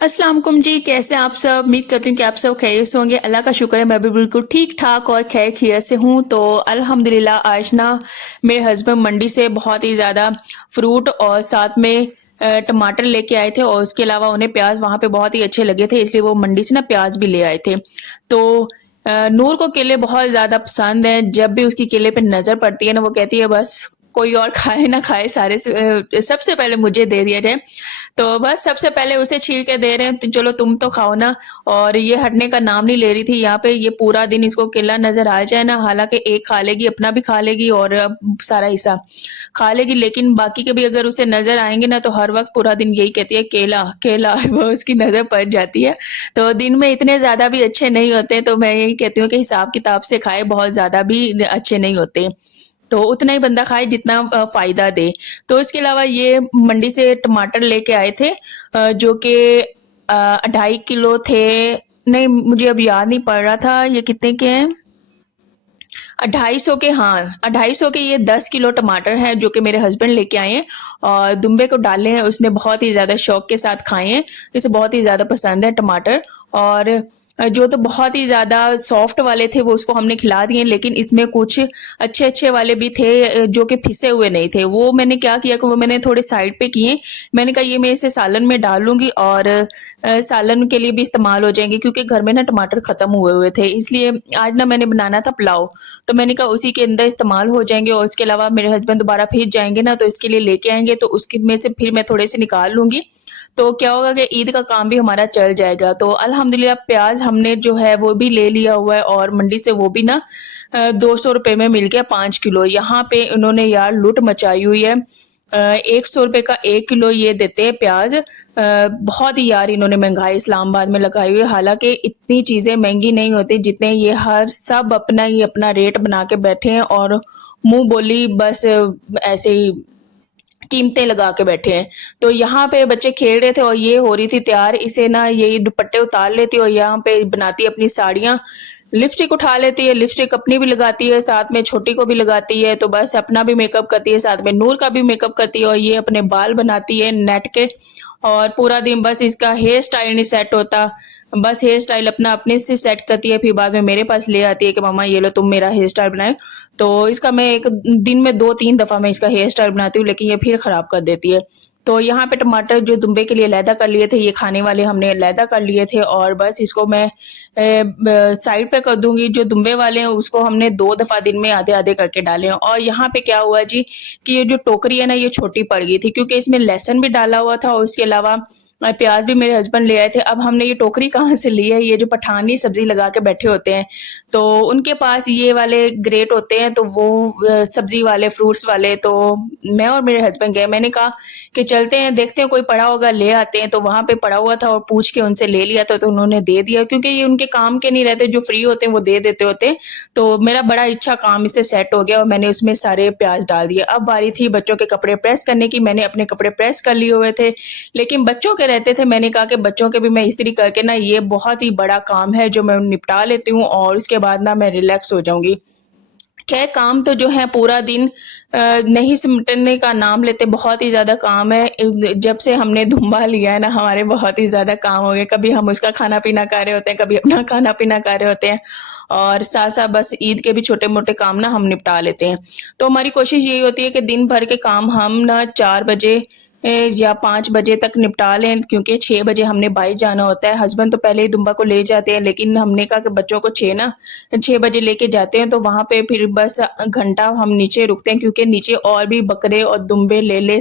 अस्सलाम वालेकुम जी, कैसे आप सब। उम्मीद करती हूँ कि आप सब खैरियत से होंगे। अल्लाह का शुक्र है मैं भी बिल्कुल ठीक ठाक और खैर खैरियत से हूँ। तो अल्हम्दुलिल्लाह आज ना मेरे हस्बैंड मंडी से बहुत ही ज़्यादा फ्रूट और साथ में टमाटर लेके आए थे, और उसके अलावा उन्हें प्याज वहाँ पे बहुत ही अच्छे लगे थे, इसलिए वो मंडी से ना प्याज भी ले आए थे। तो नूर को केले बहुत ज़्यादा पसंद हैं। जब भी उसकी केले पे नज़र पड़ती है ना, वो कहती है बस कोई और खाए ना खाए, सबसे पहले मुझे दे दिया जाए। तो बस सबसे पहले उसे छील के दे रहे हैं, तो चलो तुम तो खाओ ना। और ये हटने का नाम नहीं ले रही थी। यहाँ पे ये पूरा दिन इसको केला नजर आ जाए ना, हालांकि एक खा लेगी, अपना भी खा लेगी और सारा हिस्सा खा लेगी, लेकिन बाकी के भी अगर उसे नजर आएंगे ना तो हर वक्त पूरा दिन यही कहती है केला केला वो उसकी नजर पड़ जाती है। तो दिन में इतने ज्यादा भी अच्छे नहीं होते, तो मैं यही कहती हूँ कि हिसाब किताब से खाए, बहुत ज्यादा भी अच्छे नहीं होते। तो उतना ही बंदा खाए जितना फायदा दे। तो इसके अलावा ये मंडी से टमाटर लेके आए थे, जो कि 2.5 किलो थे। नहीं, मुझे अब याद नहीं पड़ रहा था ये कितने के हैं। 250 के, हाँ 250 के ये 10 किलो टमाटर हैं, जो कि मेरे हस्बैंड लेके आए हैं और दुम्बे को डाले हैं। उसने बहुत ही ज्यादा शौक के साथ खाए हैं, इसे बहुत ही ज्यादा पसंद है टमाटर। और जो तो बहुत ही ज्यादा सॉफ्ट वाले थे वो उसको हमने खिला दिए, लेकिन इसमें कुछ अच्छे अच्छे वाले भी थे जो कि फिसे हुए नहीं थे। वो मैंने क्या किया कि वो मैंने थोड़े साइड पे किए। मैंने कहा ये मैं इसे सालन में डाल लूंगी और सालन के लिए भी इस्तेमाल हो जाएंगे, क्योंकि घर में ना टमाटर खत्म हुए हुए थे, इसलिए आज ना मैंने बनाना था पुलाव। तो मैंने कहा उसी के अंदर इस्तेमाल हो जाएंगे, और उसके अलावा मेरे हस्बैंड दोबारा फिर जाएंगे ना तो इसके लिए लेके आएंगे, तो उसके में से फिर मैं थोड़े से निकाल लूंगी। तो क्या होगा कि ईद का काम भी हमारा चल जाएगा। तो अल्हम्दुलिल्लाह प्याज हमने जो है वो भी ले लिया हुआ है, और मंडी से वो भी ना 200 रुपये में मिल गया 5 किलो। यहाँ पे उन्होंने यार लूट मचाई हुई है। 100 रुपये का 1 किलो ये देते हैं प्याज। बहुत ही यार इन्होंने महंगाई इस्लामाबाद में लगाई हुई है। हालांकि इतनी चीजें महंगी नहीं होती जितने ये हर सब अपना ही अपना रेट बना के बैठे हैं, और मुंह बोली बस ऐसे ही कीमतें लगा के बैठे हैं। तो यहाँ पे बच्चे खेल रहे थे और ये हो रही थी तैयार, इसे ना यही दुपट्टे उतार लेती है और यहाँ पे बनाती है अपनी साड़ियाँ। लिपस्टिक उठा लेती है, लिपस्टिक अपनी भी लगाती है, साथ में छोटी को भी लगाती है। तो बस अपना भी मेकअप करती है, साथ में नूर का भी मेकअप करती है, और ये अपने बाल बनाती है नेट के। और पूरा दिन बस इसका हेयर स्टाइल नहीं सेट होता। बस हेयर स्टाइल अपना अपने से सेट करती है, फिर बाद में मेरे पास ले आती है कि मामा ये लो तुम मेरा हेयर स्टाइल बनाए। तो इसका मैं एक दिन में 2-3 दफा मैं इसका हेयर स्टाइल बनाती हूँ, लेकिन ये फिर खराब कर देती है। तो यहाँ पे टमाटर जो दुम्बे के लिए अलहदा कर लिए थे, ये खाने वाले हमने अलहदा कर लिए थे, और बस इसको मैं साइड पे कर दूंगी। जो दुम्बे वाले हैं उसको हमने 2 दफा दिन में आधे आधे करके डाले हैं। और यहाँ पे क्या हुआ जी कि ये जो टोकरी है ना ये छोटी पड़ गई थी, क्योंकि इसमें लहसुन भी डाला हुआ था और उसके अलावा प्याज भी मेरे हस्बैंड ले आए थे। अब हमने ये टोकरी कहाँ से ली है, ये जो पठानी सब्जी लगा के बैठे होते हैं तो उनके पास ये वाले ग्रेट होते हैं, तो वो सब्जी वाले फ्रूट्स वाले। तो मैं और मेरे हस्बैंड गए, मैंने कहा कि चलते हैं देखते हैं कोई पड़ा होगा ले आते हैं। तो वहां पे पड़ा हुआ था और पूछ के उनसे ले लिया था, तो उन्होंने दे दिया, क्योंकि ये उनके काम के नहीं रहते, जो फ्री होते हैं वो दे देते होते हैं। तो मेरा बड़ा अच्छा काम इससे सेट हो गया और मैंने उसमें सारे प्याज डाल दिए। अब बारी थी बच्चों के कपड़े प्रेस करने की। मैंने अपने कपड़े प्रेस कर लिए हुए थे, लेकिन बच्चों के रहते थे। मैंने कहा कि बच्चों के भी मैं इस्त्री करके ना, ये बहुत ही बड़ा काम है जो मैं निपटा लेती हूँ और उसके बाद ना मैं रिलैक्स हो जाऊंगी। क्या काम तो जो है पूरा दिन नहीं सिमटने का नाम लेते, बहुत ही ज्यादा काम है। जब से हमने धुम्बा लिया है ना, हमारे बहुत ही ज्यादा काम हो गए। कभी हम उसका खाना पीना कर रहे होते हैं, कभी अपना खाना पीना कर रहे होते हैं, और साथ साथ बस ईद के भी छोटे मोटे काम ना हम निपटा लेते हैं। तो हमारी कोशिश यही होती है कि दिन भर के काम हम ना 4 बजे या 5 बजे तक निपटा लें, क्योंकि 6 बजे हमने बाहर जाना होता है। हस्बैंड तो पहले ही दुम्बा को ले जाते हैं, लेकिन हमने कहा कि बच्चों को 6 बजे लेके जाते हैं, तो वहां पे फिर बस घंटा हम नीचे रुकते हैं, क्योंकि नीचे और भी बकरे और दुम्बे लेले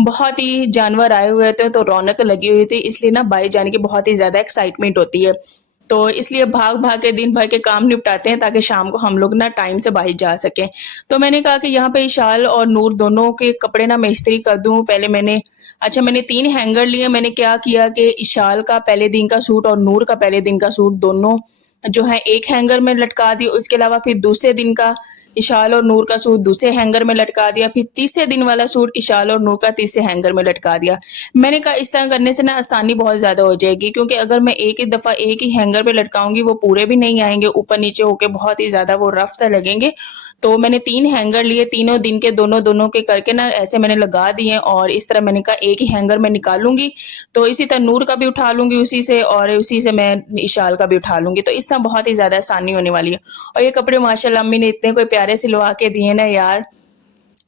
बहुत ही जानवर आए हुए थे, तो रौनक लगी हुई थी, इसलिए ना बाहर जाने की बहुत ही ज्यादा एक्साइटमेंट होती है। तो इसलिए भाग भाग के दिन भर के काम निपटाते हैं, ताकि शाम को हम लोग ना टाइम से बाहर जा सकें। तो मैंने कहा कि यहाँ पे इशाल और नूर दोनों के कपड़े ना मैं इस्त्री कर दूं। पहले मैंने 3 हैंगर लिए। मैंने क्या किया कि इशाल का पहले दिन का सूट और नूर का पहले दिन का सूट दोनों जो है एक हैंगर में लटका दिए। उसके अलावा फिर दूसरे दिन का इशाल और नूर का सूट दूसरे हैंगर में लटका दिया, फिर तीसरे दिन वाला सूट इशाल और नूर का तीसरे हैंगर में लटका दिया। मैंने कहा इस तरह करने से ना आसानी बहुत ज़्यादा हो जाएगी, क्योंकि अगर मैं एक ही दफ़ा एक ही हैंगर पे लटकाऊंगी वो पूरे भी नहीं आएंगे, ऊपर नीचे होके बहुत ही ज़्यादा वो रफ सा लगेंगे। तो मैंने 3 हैंगर लिए, तीनों दिन के दोनों दोनों के करके ना ऐसे मैंने लगा दिए, और इस तरह मैंने कहा एक ही हैंगर में निकालूंगी, तो इसी तरह नूर का भी उठा लूंगी उसी से, और उसी से मैं इशाल का भी उठा लूंगी, तो इस तरह बहुत ही ज़्यादा आसानी होने वाली है। और ये कपड़े माशाल्लाह अम्मी ने इतने कोई प्यारे सिलवा के दिए ना यार,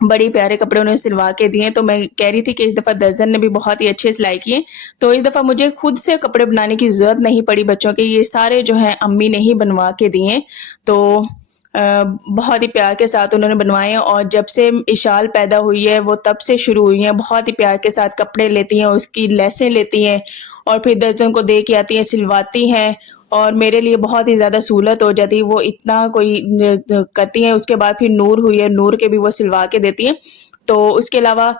बड़ी प्यारे कपड़े उन्होंने सिलवा के दिए। तो मैं कह रही थी कि इस दफ़ा दर्जन ने भी बहुत ही अच्छे सिलाई किए, तो इस दफ़ा मुझे खुद से कपड़े बनाने की ज़रूरत नहीं पड़ी बच्चों के, ये सारे जो हैं अम्मी ने ही बनवा के दिए। तो बहुत ही प्यार के साथ उन्होंने बनवाए हैं, और जब से इशाल पैदा हुई है वो तब से शुरू हुई हैं, बहुत ही प्यार के साथ कपड़े लेती हैं, उसकी लेसें लेती हैं और फिर दर्जन को दे के आती हैं, सिलवाती हैं, और मेरे लिए बहुत ही ज़्यादा सहूलत हो जाती है। वो इतना कोई करती हैं। उसके बाद फिर नूर हुई है, नूर के भी वो सिलवा के देती हैं। तो उसके अलावा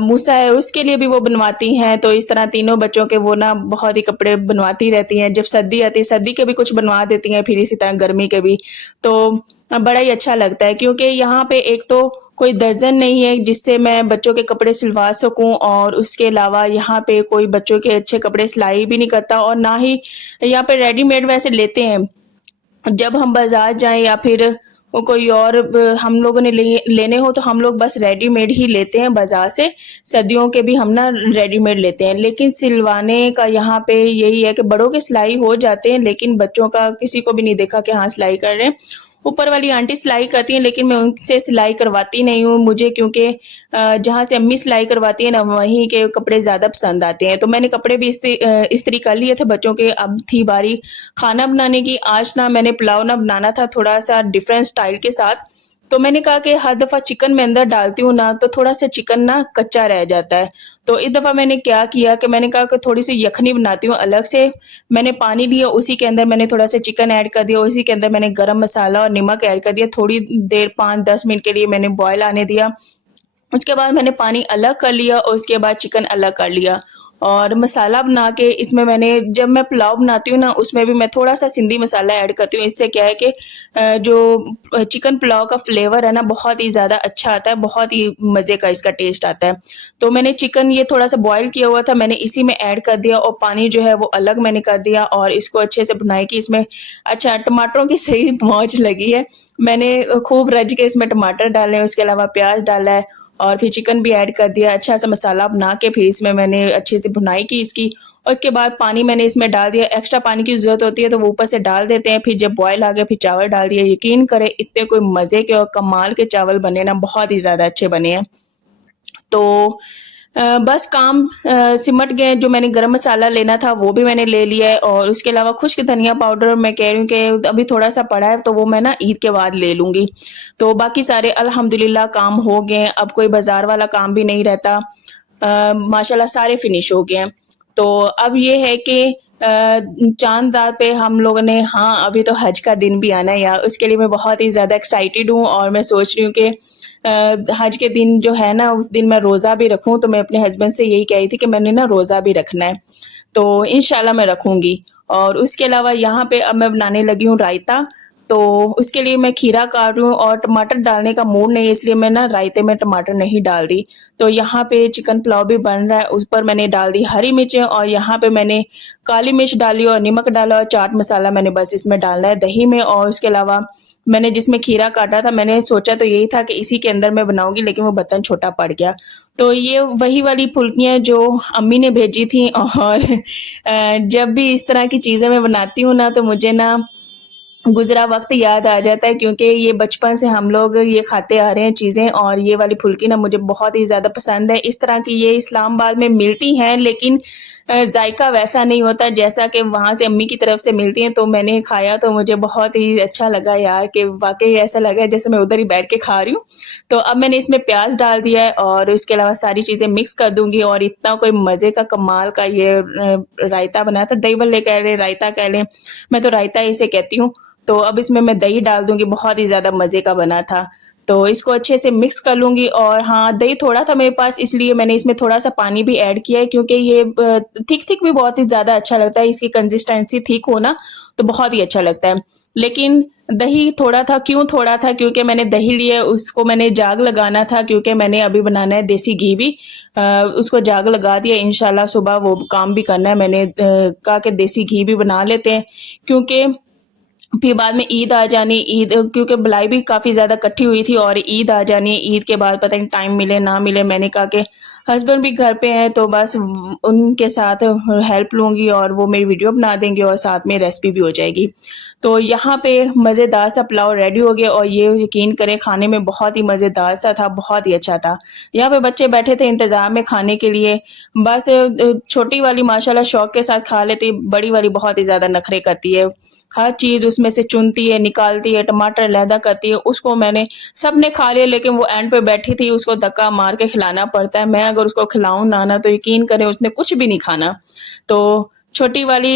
मूसा है, उसके लिए भी वो बनवाती हैं। तो इस तरह तीनों बच्चों के वो ना बहुत ही कपड़े बनवाती रहती हैं। जब सर्दी आती है सर्दी के भी कुछ बनवा देती हैं, फिर इसी तरह गर्मी के भी। तो बड़ा ही अच्छा लगता है, क्योंकि यहाँ पे एक तो कोई दर्जन नहीं है जिससे मैं बच्चों के कपड़े सिलवा सकूं, और उसके अलावा यहाँ पे कोई बच्चों के अच्छे कपड़े सिलाई भी नहीं करता, और ना ही यहाँ पे रेडीमेड वैसे लेते हैं। जब हम बाजार जाएं या फिर वो कोई और हम लोगों ने लेने हो तो हम लोग बस रेडीमेड ही लेते हैं बाजार से। सर्दियों के भी हम ना रेडीमेड लेते हैं, लेकिन सिलवाने का यहाँ पे यही है कि बड़ों के सिलाई हो जाते हैं, लेकिन बच्चों का किसी को भी नहीं देखा कि हाँ सिलाई कर रहे हैं। ऊपर वाली आंटी सिलाई करती हैं, लेकिन मैं उनसे सिलाई करवाती नहीं हूँ मुझे, क्योंकि जहाँ से अम्मी सिलाई करवाती है ना वहीं के कपड़े ज़्यादा पसंद आते हैं। तो मैंने कपड़े भी इस्त्री कर लिए थे बच्चों के। अब थी बारी खाना बनाने की। आज ना मैंने पुलाव ना बनाना था थोड़ा सा डिफरेंट स्टाइल के साथ। तो मैंने कहा कि हर दफ़ा चिकन मैं अंदर डालती हूँ ना तो थोड़ा सा चिकन ना कच्चा रह जाता है। तो इस दफ़ा मैंने क्या किया कि मैंने कहा कि थोड़ी सी यखनी बनाती हूँ अलग से। मैंने पानी लिया, उसी के अंदर मैंने थोड़ा सा चिकन ऐड कर दिया, उसी के अंदर मैंने गरम मसाला और नमक ऐड कर दिया। थोड़ी देर 5-10 मिनट के लिए मैंने बॉयल आने दिया। उसके बाद मैंने पानी अलग कर लिया और उसके बाद चिकन अलग कर लिया, और मसाला बना के इसमें मैंने, जब मैं पुलाव बनाती हूँ ना उसमें भी मैं थोड़ा सा सिंधी मसाला ऐड करती हूँ। इससे क्या है कि जो चिकन पुलाव का फ्लेवर है ना बहुत ही ज़्यादा अच्छा आता है, बहुत ही मज़े का इसका टेस्ट आता है। तो मैंने चिकन ये थोड़ा सा बॉयल किया हुआ था, मैंने इसी में ऐड कर दिया, और पानी जो है वो अलग मैंने कर दिया, और इसको अच्छे से भुनाई की। इसमें अच्छा टमाटरों की सही मौज लगी है, मैंने खूब रज के इसमें टमाटर डाले, उसके अलावा प्याज डाला है, और फिर चिकन भी ऐड कर दिया। अच्छा सा मसाला बना के फिर इसमें मैंने अच्छे से भुनाई की इसकी, और उसके बाद पानी मैंने इसमें डाल दिया। एक्स्ट्रा पानी की ज़रूरत होती है तो वो ऊपर से डाल देते हैं। फिर जब बॉयल आ गया फिर चावल डाल दिया। यकीन करें इतने कोई मज़े के और कमाल के चावल बने ना, बहुत ही ज़्यादा अच्छे बने हैं। तो बस काम सिमट गए। जो मैंने गरम मसाला लेना था वो भी मैंने ले लिया है, और उसके अलावा खुश्क धनिया पाउडर मैं कह रही हूँ कि अभी थोड़ा सा पड़ा है तो वो मैं ना ईद के बाद ले लूँगी। तो बाकी सारे अल्हम्दुलिल्लाह काम हो गए हैं, अब कोई बाज़ार वाला काम भी नहीं रहता। माशाल्लाह सारे फिनिश हो गए हैं। तो अब ये है कि चाँद रात पे हम लोगों ने, हाँ अभी तो हज का दिन भी आना है यार, उसके लिए मैं बहुत ही ज़्यादा एक्साइटेड हूँ, और मैं सोच रही हूँ कि हज के दिन जो है ना उस दिन मैं रोज़ा भी रखूँ। तो मैं अपने हस्बैंड से यही कही थी कि मैंने ना रोज़ा भी रखना है, तो इंशाल्लाह मैं रखूँगी। और उसके अलावा यहाँ पे अब मैं बनाने लगी हूँ रायता। तो उसके लिए मैं खीरा काट रही हूँ, और टमाटर डालने का मूड नहीं है इसलिए मैं ना रायते में टमाटर नहीं डाल रही। तो यहाँ पे चिकन पुलाव भी बन रहा है, उस पर मैंने डाल दी हरी मिर्चें, और यहाँ पे मैंने काली मिर्च डाली और नमक डाला, और चाट मसाला मैंने बस इसमें डालना है दही में। और उसके अलावा मैंने जिसमें खीरा काटा था मैंने सोचा तो यही था कि इसी के अंदर मैं बनाऊंगी, लेकिन वो बर्तन छोटा पड़ गया। तो ये वही वाली फुल्कियाँ जो अम्मी ने भेजी थी। और जब भी इस तरह की चीज़ें मैं बनाती हूँ ना तो मुझे ना गुजरा वक्त याद आ जाता है, क्योंकि ये बचपन से हम लोग ये खाते आ रहे हैं चीज़ें, और ये वाली फुल्की ना मुझे बहुत ही ज़्यादा पसंद है। इस तरह की ये इस्लामाबाद में मिलती हैं, लेकिन जायका वैसा नहीं होता जैसा कि वहाँ से अम्मी की तरफ से मिलती हैं। तो मैंने खाया तो मुझे बहुत ही अच्छा लगा यार, कि वाकई ऐसा लगा जैसे मैं उधर ही बैठ के खा रही हूँ। तो अब मैंने इसमें प्याज डाल दिया है, और उसके अलावा सारी चीज़ें मिक्स कर दूंगी, और इतना कोई मज़े का कमाल का ये रायता बनाया था। दही भल्ले कह लें, रायता कह लें, मैं तो रायता ही इसे कहती हूँ। तो अब इसमें मैं दही डाल दूंगी, बहुत ही ज़्यादा मज़े का बना था। तो इसको अच्छे से मिक्स कर लूँगी। और हाँ, दही थोड़ा था मेरे पास, इसलिए मैंने इसमें थोड़ा-सा पानी भी ऐड किया है, क्योंकि ये थिक-थिक भी बहुत ही ज़्यादा अच्छा लगता है, इसकी कंसिस्टेंसी थिक हो ना तो बहुत ही अच्छा लगता है। लेकिन दही थोड़ा था, क्यों थोड़ा था? क्योंकि मैंने दही लिया, उसको मैंने जाग लगाना था, क्योंकि मैंने अभी बनाना है देसी घी भी। उसको जाग लगा दिया, इंशाल्लाह सुबह वो काम भी करना है। मैंने कहा कि देसी घी भी बना लेते हैं, क्योंकि फिर बाद में ईद आ जानी, ईद क्योंकि बुलाई भी काफ़ी ज़्यादा इकट्ठी हुई थी और ईद आ जानी, ईद के बाद पता नहीं टाइम मिले ना मिले। मैंने कहा कि हस्बैंड भी घर पे हैं तो बस उनके साथ हेल्प लूँगी और वो मेरी वीडियो बना देंगे और साथ में रेसिपी भी हो जाएगी। तो यहाँ पे मज़ेदार सा पुलाव रेडी हो गया और ये यकीन करें खाने में बहुत ही मज़ेदार सा था, बहुत ही अच्छा था। यहाँ पे बच्चे बैठे थे इंतज़ार में खाने के लिए। बस छोटी वाली माशाल्लाह शौक के साथ खा लेती, बड़ी वाली बहुत ही ज़्यादा नखरे करती है। हर चीज़ उसमें से चुनती है, निकालती है, टमाटर अलहदा करती है। उसको मैंने सबने खा लिया, लेकिन वो एंड पे बैठी थी, उसको धक्का मार के खिलाना पड़ता है। मैं अगर उसको खिलाऊँ ना तो यकीन करें उसने कुछ भी नहीं खाना। तो छोटी वाली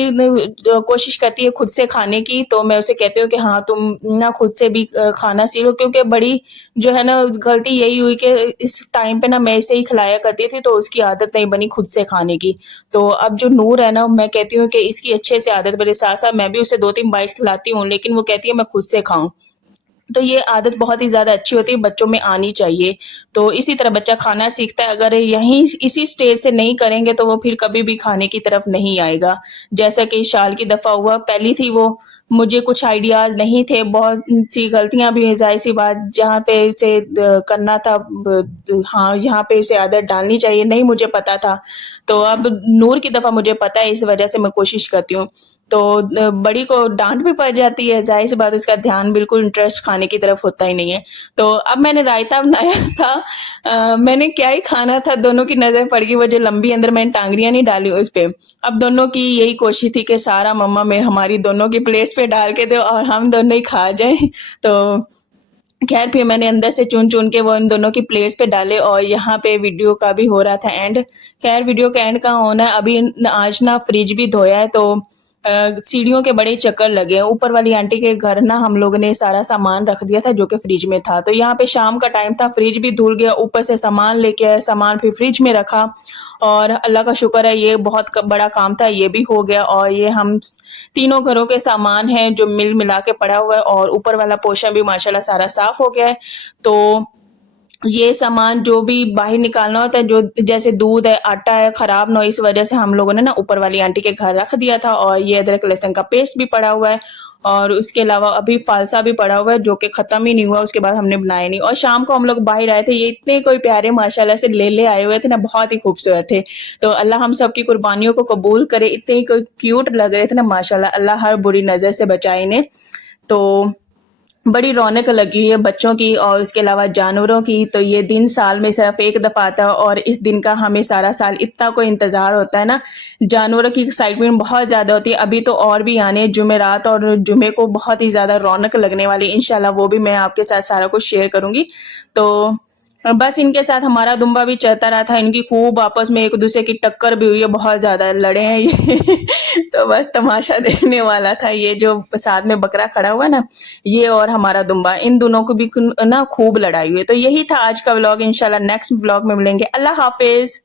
कोशिश करती है खुद से खाने की, तो मैं उसे कहती हूँ कि हाँ, तुम ना खुद से भी खाना सीखो, क्योंकि बड़ी जो है ना गलती यही हुई कि इस टाइम पे ना मैं इसे ही खिलाया करती थी, तो उसकी आदत नहीं बनी खुद से खाने की। तो अब जो नूर है ना, मैं कहती हूँ कि इसकी अच्छे से आदत बने, साथ-साथ मैं भी उसे 2-3 बाइट्स खिलाती हूँ, लेकिन वो कहती है मैं खुद से खाऊँ। तो ये आदत बहुत ही ज़्यादा अच्छी होती है, बच्चों में आनी चाहिए। तो इसी तरह बच्चा खाना सीखता है, अगर यहीं इसी स्टेज से नहीं करेंगे तो वो फिर कभी भी खाने की तरफ नहीं आएगा। जैसा कि शाल की दफ़ा हुआ, पहली थी वो, मुझे कुछ आइडियाज़ नहीं थे, बहुत सी गलतियाँ भी हैं, ज़ाहिर-सी बात, जहाँ पे इसे करना था हाँ, यहाँ पे इसे आदत डालनी चाहिए, नहीं मुझे पता था। तो अब नूर की दफ़ा मुझे पता है, इस वजह से मैं कोशिश करती हूँ। तो बड़ी को डाँट भी पड़ जाती है, ज़ाहिर-सी बात, उसका ध्यान बिल्कुल इंटरेस्ट खाने की तरफ होता ही नहीं है। तो अब मैंने रायता बनाया था, मैंने क्या ही खाना था, दोनों की नज़र पड़ गई, वो जो लंबी अंदर मैंने टांगरियाँ नहीं डाली उस पे। अब दोनों की यही कोशिश थी कि सारा मम्मा में हमारी दोनों की प्लेट्स पे डाल के दो और हम दोनों ही खा जाएँ। तो खैर फिर मैंने अंदर से चुन-चुन के वो इन दोनों की प्लेट्स पे डाले और यहाँ पे वीडियो का भी हो रहा था एंड। खैर वीडियो का एंड कहाँ होना है, अभी आज ना फ्रिज भी धोया है, तो सीढ़ियों के बड़े चक्कर लगे हैं। ऊपर वाली आंटी के घर ना हम लोगों ने सारा सामान रख दिया था जो कि फ्रिज में था। तो यहाँ पे शाम का टाइम था, फ्रिज भी धुल गया, ऊपर से सामान लेके आए, सामान फिर फ्रिज में रखा और अल्लाह का शुक्र है ये बहुत बड़ा काम था, ये भी हो गया। और ये हम तीनों घरों के सामान हैं जो मिल मिला के पड़ा हुआ है और ऊपर वाला पोर्शन भी माशाल्लाह सारा साफ हो गया है। तो ये सामान जो भी बाहर निकालना होता है, जो जैसे दूध है, आटा है, खराब ना हो, इस वजह से हम लोगों ने ना ऊपर वाली आंटी के घर रख दिया था। और ये अदरक लहसुन का पेस्ट भी पड़ा हुआ है और उसके अलावा अभी फालसा भी पड़ा हुआ है जो कि ख़त्म ही नहीं हुआ, उसके बाद हमने बनाया नहीं। और शाम को हम लोग बाहर आए थे, ये इतने कोई प्यारे माशाल्लाह से ले आए हुए थे ना, बहुत ही खूबसूरत थे। तो अल्लाह हम सब की कुर्बानियों को कबूल करे, इतने ही कोई क्यूट लग रहे थे ना माशाल्लाह, अल्लाह हर बुरी नज़र से बचाए इन्हें। तो बड़ी रौनक लगी हुई है बच्चों की और उसके अलावा जानवरों की। तो ये दिन साल में सिर्फ एक दफ़ा आता है और इस दिन का हमें सारा साल इतना कोई इंतज़ार होता है ना, जानवरों की एक्साइटमेंट बहुत ज़्यादा होती है। अभी तो और भी आने जुमेरात और जुमे को बहुत ही ज़्यादा रौनक लगने वाली, इंशाल्लाह वो भी मैं आपके साथ सारा कुछ शेयर करूँगी। तो बस इनके साथ हमारा दुम्बा भी चलता रहा था, इनकी खूब आपस में एक दूसरे की टक्कर भी हुई है, बहुत ज़्यादा लड़े हैं ये तो बस तमाशा देखने वाला था। ये जो साथ में बकरा खड़ा हुआ है ना, ये और हमारा दुम्बा, इन दोनों को भी ना खूब लड़ाई हुई है। तो यही था आज का व्लॉग, इंशाल्लाह नेक्स्ट व्लॉग में मिलेंगे। अल्लाह हाफिज़।